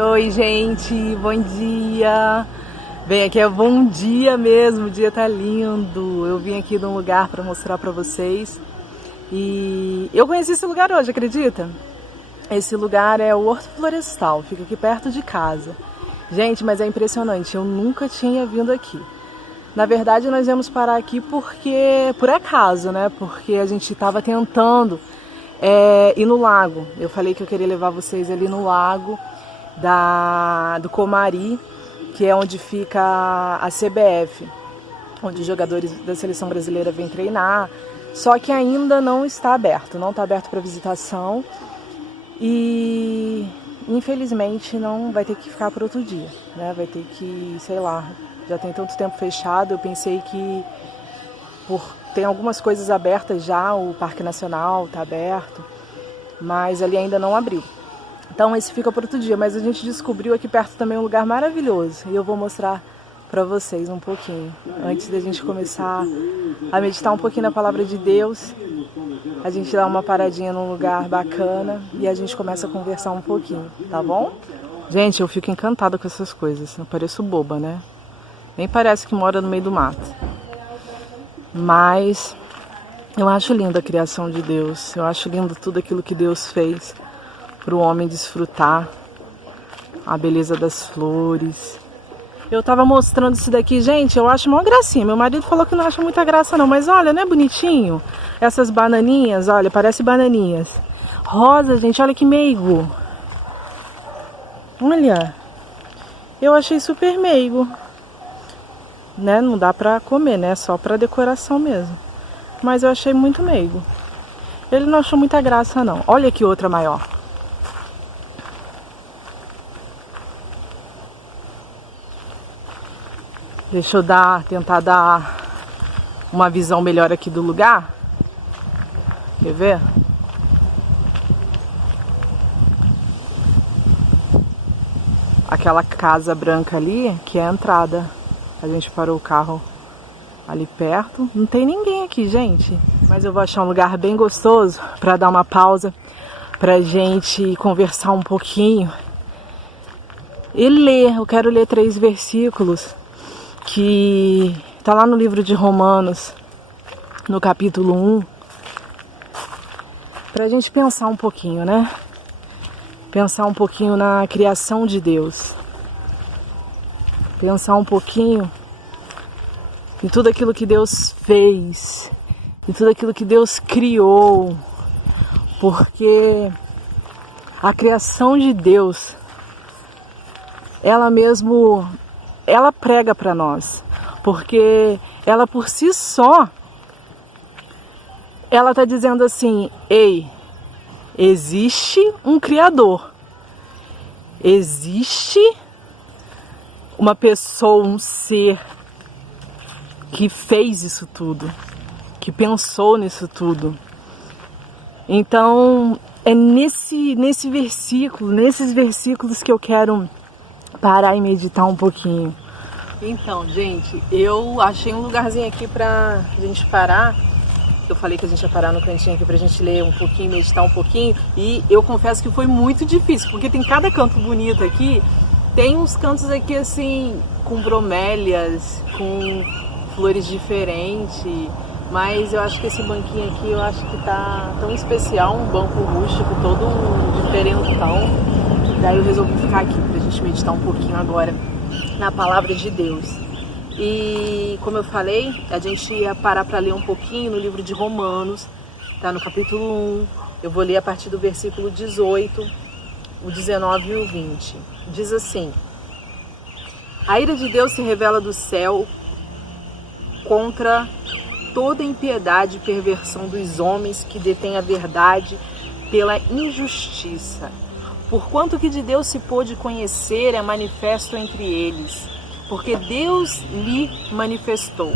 Oi, gente, bom dia. Bem, aqui é bom dia mesmo, o dia tá lindo. Eu vim aqui de um lugar para mostrar para vocês. E eu conheci esse lugar hoje, acredita? Esse lugar é o Horto Florestal, fica aqui perto de casa. Gente, mas é impressionante, eu nunca tinha vindo aqui. Na verdade, nós viemos parar aqui por acaso, né? Porque a gente estava tentando ir no lago. Eu falei que eu queria levar vocês ali no lago do Comari, que é onde fica a CBF, onde os jogadores da seleção brasileira vêm treinar. Só que ainda não está aberto, para visitação e infelizmente não vai ter que ficar por outro dia, né? Vai ter que, sei lá, já tem tanto tempo fechado. Eu pensei que tem algumas coisas abertas já, o Parque Nacional está aberto, mas ali ainda não abriu. Então esse fica por outro dia, mas a gente descobriu aqui perto também um lugar maravilhoso e eu vou mostrar para vocês um pouquinho. Antes da gente começar a meditar um pouquinho na Palavra de Deus, a gente dá uma paradinha num lugar bacana e a gente começa a conversar um pouquinho, tá bom? Gente, eu fico encantada com essas coisas, eu pareço boba, né? Nem parece que mora no meio do mato. Mas eu acho linda a criação de Deus, eu acho lindo tudo aquilo que Deus fez para o homem desfrutar, a beleza das flores. Eu tava mostrando isso daqui, gente, eu acho uma gracinha. Meu marido falou que não acha muita graça não, mas olha, não é bonitinho? Essas bananinhas, olha, parece bananinhas. Rosa, gente, olha que meigo. Olha, eu achei super meigo. Né? Não dá pra comer, né? Só pra decoração mesmo. Mas eu achei muito meigo. Ele não achou muita graça não. Olha que outra maior. Deixa eu tentar dar uma visão melhor aqui do lugar. Quer ver? Aquela casa branca ali, que é a entrada. A gente parou o carro ali perto. Não tem ninguém aqui, gente. Mas eu vou achar um lugar bem gostoso para dar uma pausa, pra gente conversar um pouquinho e ler. Eu quero ler 3 versículos que está lá no livro de Romanos, no capítulo 1, para a gente pensar um pouquinho, né? Pensar um pouquinho na criação de Deus. Pensar um pouquinho em tudo aquilo que Deus fez, em tudo aquilo que Deus criou, porque a criação de Deus, ela prega para nós, porque ela por si só, ela está dizendo assim: ei, existe um Criador, existe uma pessoa, um ser que fez isso tudo, que pensou nisso tudo. Então é nesses versículos que eu quero parar e meditar um pouquinho. Então, gente, eu achei um lugarzinho aqui pra gente parar. Eu falei que a gente ia parar no cantinho aqui pra gente ler um pouquinho, meditar um pouquinho. E eu confesso que foi muito difícil, porque tem cada canto bonito aqui. Tem uns cantos aqui assim, com bromélias, com flores diferentes. Mas eu acho que esse banquinho aqui, eu acho que tá tão especial, um banco rústico, todo diferentão. Daí eu resolvi ficar aqui pra gente meditar um pouquinho agora na Palavra de Deus. E como eu falei, a gente ia parar para ler um pouquinho no livro de Romanos, tá no capítulo 1. Eu vou ler a partir do versículo 18, o 19 e o 20. Diz assim: a ira de Deus se revela do céu contra toda impiedade e perversão dos homens que detêm a verdade pela injustiça. Porquanto que de Deus se pôde conhecer é manifesto entre eles, porque Deus lhe manifestou.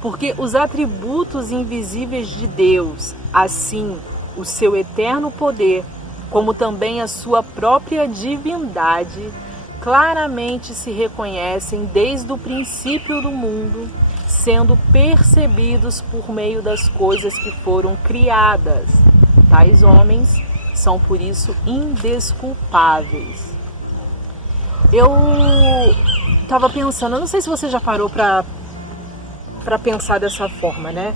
Porque os atributos invisíveis de Deus, assim o seu eterno poder, como também a sua própria divindade, claramente se reconhecem desde o princípio do mundo, sendo percebidos por meio das coisas que foram criadas. Tais homens são por isso indesculpáveis. eu tava pensando, eu não sei se você já parou pra pensar dessa forma, né?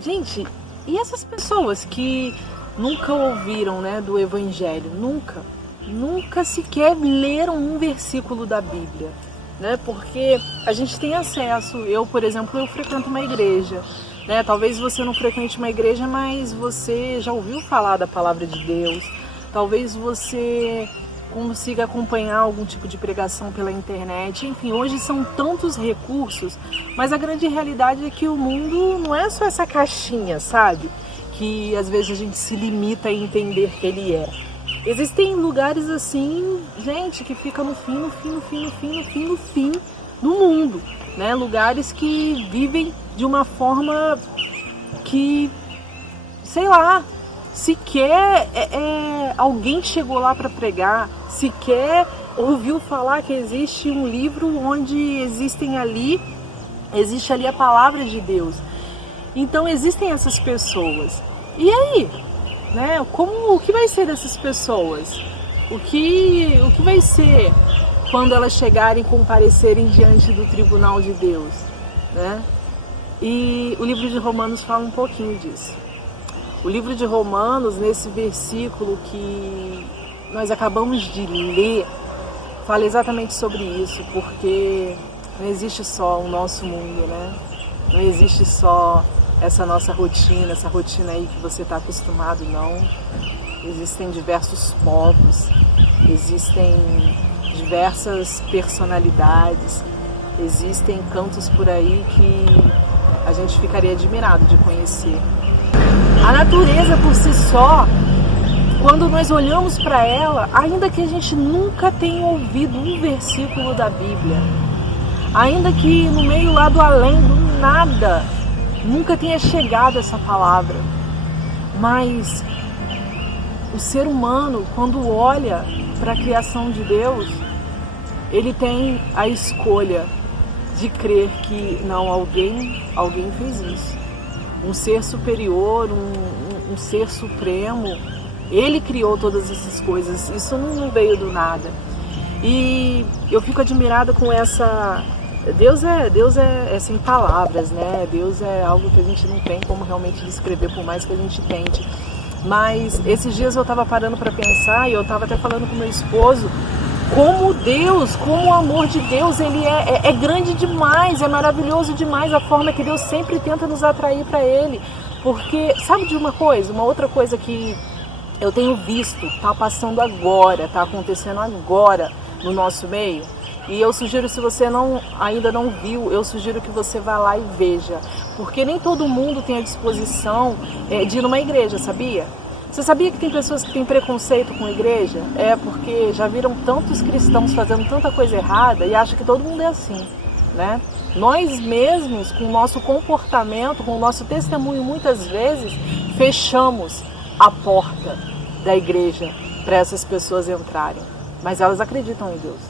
Gente, e essas pessoas que nunca ouviram, né, do Evangelho, nunca sequer leram um versículo da Bíblia, né? Porque a gente tem acesso. Eu, por exemplo, eu frequento uma igreja, né? Talvez você não frequente uma igreja, mas você já ouviu falar da palavra de Deus. Talvez você consiga acompanhar algum tipo de pregação pela internet. Enfim, hoje são tantos recursos, mas a grande realidade é que o mundo não é só essa caixinha, sabe? Que às vezes a gente se limita a entender que ele é. Existem lugares assim, gente, que fica no fim do mundo, né? Lugares que vivem de uma forma que, sei lá, sequer alguém chegou lá para pregar, sequer ouviu falar que existe um livro onde existe ali a palavra de Deus. Então existem essas pessoas. E aí, né? O que vai ser dessas pessoas? O que vai ser quando elas chegarem e comparecerem diante do tribunal de Deus, né? E o livro de Romanos fala um pouquinho disso. O livro de Romanos, nesse versículo que nós acabamos de ler, fala exatamente sobre isso, porque não existe só o nosso mundo, né? Não existe só essa nossa rotina, essa rotina aí que você está acostumado, não. Existem diversos povos, existem diversas personalidades, existem cantos por aí que a gente ficaria admirado de conhecer. A natureza por si só, quando nós olhamos para ela, ainda que a gente nunca tenha ouvido um versículo da Bíblia, ainda que no meio lá do além, do nada, nunca tenha chegado essa palavra, mas o ser humano, quando olha para a criação de Deus, ele tem a escolha de crer que não, alguém fez isso. Um ser superior, um ser supremo, ele criou todas essas coisas, isso não veio do nada. E eu fico admirada com essa... Deus é sem palavras, né? Deus é algo que a gente não tem como realmente descrever, por mais que a gente tente. Mas esses dias eu estava parando para pensar, e eu estava até falando com meu esposo, como Deus, como o amor de Deus, ele é grande demais, é maravilhoso demais a forma que Deus sempre tenta nos atrair para Ele. Porque, sabe de uma coisa? Uma outra coisa que eu tenho visto, está passando agora, está acontecendo agora no nosso meio. E eu sugiro, se você ainda não viu, eu sugiro que você vá lá e veja. Porque nem todo mundo tem a disposição de ir numa igreja, sabia? Você sabia que tem pessoas que têm preconceito com a igreja? É porque já viram tantos cristãos fazendo tanta coisa errada e acham que todo mundo é assim, né? Nós mesmos, com o nosso comportamento, com o nosso testemunho, muitas vezes, fechamos a porta da igreja para essas pessoas entrarem. Mas elas acreditam em Deus.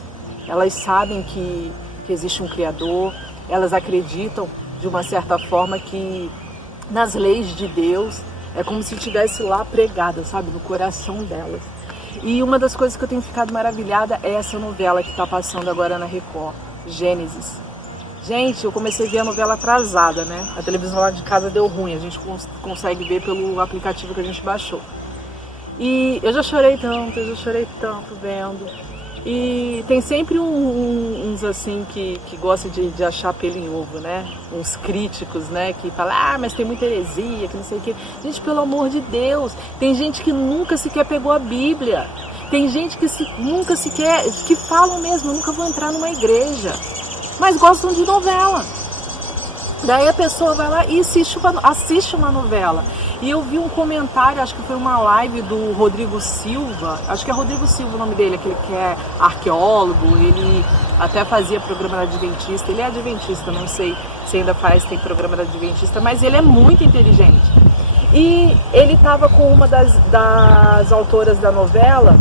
Elas sabem que existe um Criador, elas acreditam de uma certa forma que nas leis de Deus é como se estivesse lá pregada, sabe, no coração delas. E uma das coisas que eu tenho ficado maravilhada é essa novela que está passando agora na Record, Gênesis. Gente, eu comecei a ver a novela atrasada, né? A televisão lá de casa deu ruim, a gente consegue ver pelo aplicativo que a gente baixou. E eu já chorei tanto vendo. E tem sempre uns assim que gostam de achar pelo em ovo, né? Uns críticos, né? Que falam, mas tem muita heresia, que não sei o quê. Gente, pelo amor de Deus, tem gente que nunca sequer pegou a Bíblia. Tem gente que nunca sequer, que falam mesmo, eu nunca vou entrar numa igreja. Mas gostam de novela. Daí a pessoa vai lá e assiste uma novela. E eu vi um comentário, acho que foi uma live do Rodrigo Silva, acho que é Rodrigo Silva o nome dele, aquele que é arqueólogo, ele até fazia programa da Adventista, ele é adventista, não sei se ainda tem programa da Adventista, mas ele é muito inteligente. E ele estava com uma das autoras da novela,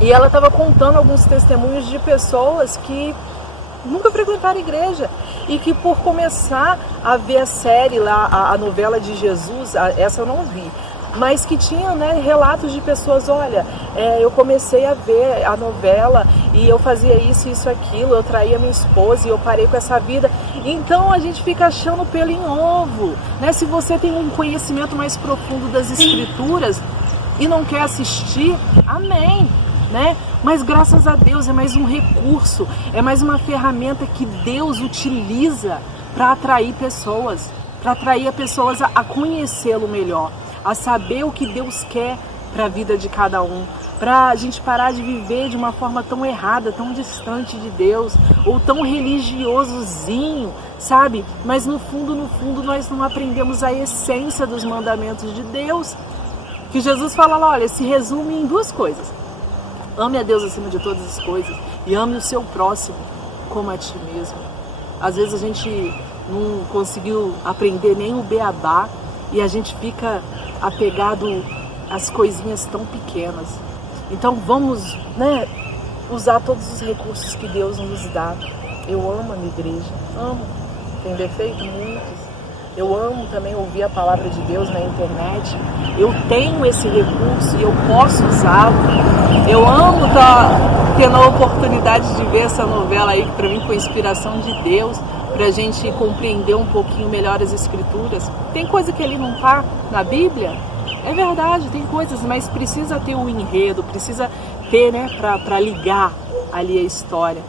e ela estava contando alguns testemunhos de pessoas que nunca frequentaram a igreja e que por começar a ver a série lá, a novela de Jesus, essa eu não vi, mas que tinha, né, relatos de pessoas, olha, eu comecei a ver a novela e eu fazia isso, isso, aquilo, eu traía minha esposa e eu parei com essa vida. Então a gente fica achando pelo em ovo, né? Se você tem um conhecimento mais profundo das escrituras e não quer assistir, amém, né? Mas graças a Deus é mais um recurso, é mais uma ferramenta que Deus utiliza para atrair pessoas, para atrair as pessoas a conhecê-lo melhor, a saber o que Deus quer para a vida de cada um, para a gente parar de viver de uma forma tão errada, tão distante de Deus, ou tão religiosozinho, sabe? Mas no fundo nós não aprendemos a essência dos mandamentos de Deus, que Jesus fala lá, olha, se resume em duas coisas: ame a Deus acima de todas as coisas e ame o seu próximo como a ti mesmo. Às vezes a gente não conseguiu aprender nem o beabá e a gente fica apegado às coisinhas tão pequenas. Então vamos, né, usar todos os recursos que Deus nos dá. Eu amo a minha igreja, amo. Tem defeito? Muitos. Eu amo também ouvir a palavra de Deus na internet. Eu tenho esse recurso e eu posso usá-lo. Eu amo estar tendo a oportunidade de ver essa novela aí, que para mim foi inspiração de Deus, para a gente compreender um pouquinho melhor as escrituras. Tem coisa que ali não está na Bíblia? É verdade, tem coisas, mas precisa ter o enredo, precisa ter, né, para ligar ali a história.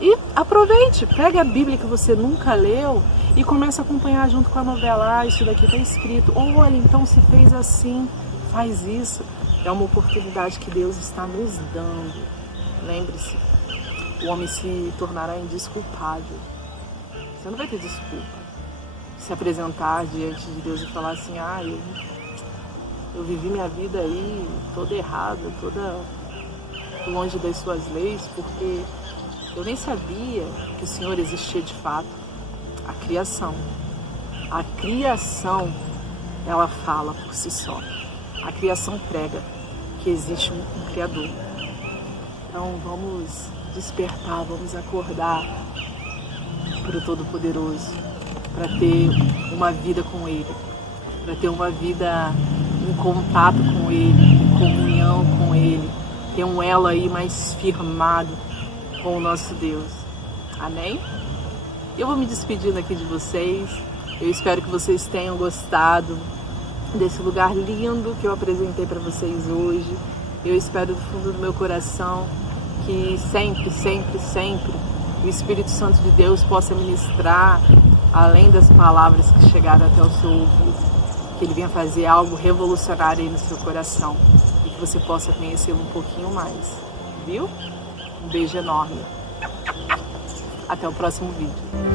E aproveite, pega a Bíblia que você nunca leu e começa a acompanhar junto com a novela. Ah, isso daqui está escrito. Olha, então se fez assim, faz isso. É uma oportunidade que Deus está nos dando. Lembre-se, o homem se tornará indesculpável. Você não vai ter desculpa. Se apresentar diante de Deus e falar assim, ah, eu vivi minha vida aí toda errada, toda longe das suas leis, porque eu nem sabia que o Senhor existia de fato. A criação, ela fala por si só. A criação prega que existe um Criador. Então vamos despertar, vamos acordar para o Todo-Poderoso, para ter uma vida com Ele, para ter uma vida em contato com Ele, em comunhão com Ele, ter um elo aí mais firmado com o nosso Deus. Amém? Eu vou me despedindo aqui de vocês. Eu espero que vocês tenham gostado desse lugar lindo que eu apresentei para vocês hoje. Eu espero do fundo do meu coração que sempre, sempre, sempre o Espírito Santo de Deus possa ministrar além das palavras que chegaram até o seu ouvido, que Ele venha fazer algo revolucionário aí no seu coração e que você possa conhecê-lo um pouquinho mais, viu? Um beijo enorme. Até o próximo vídeo.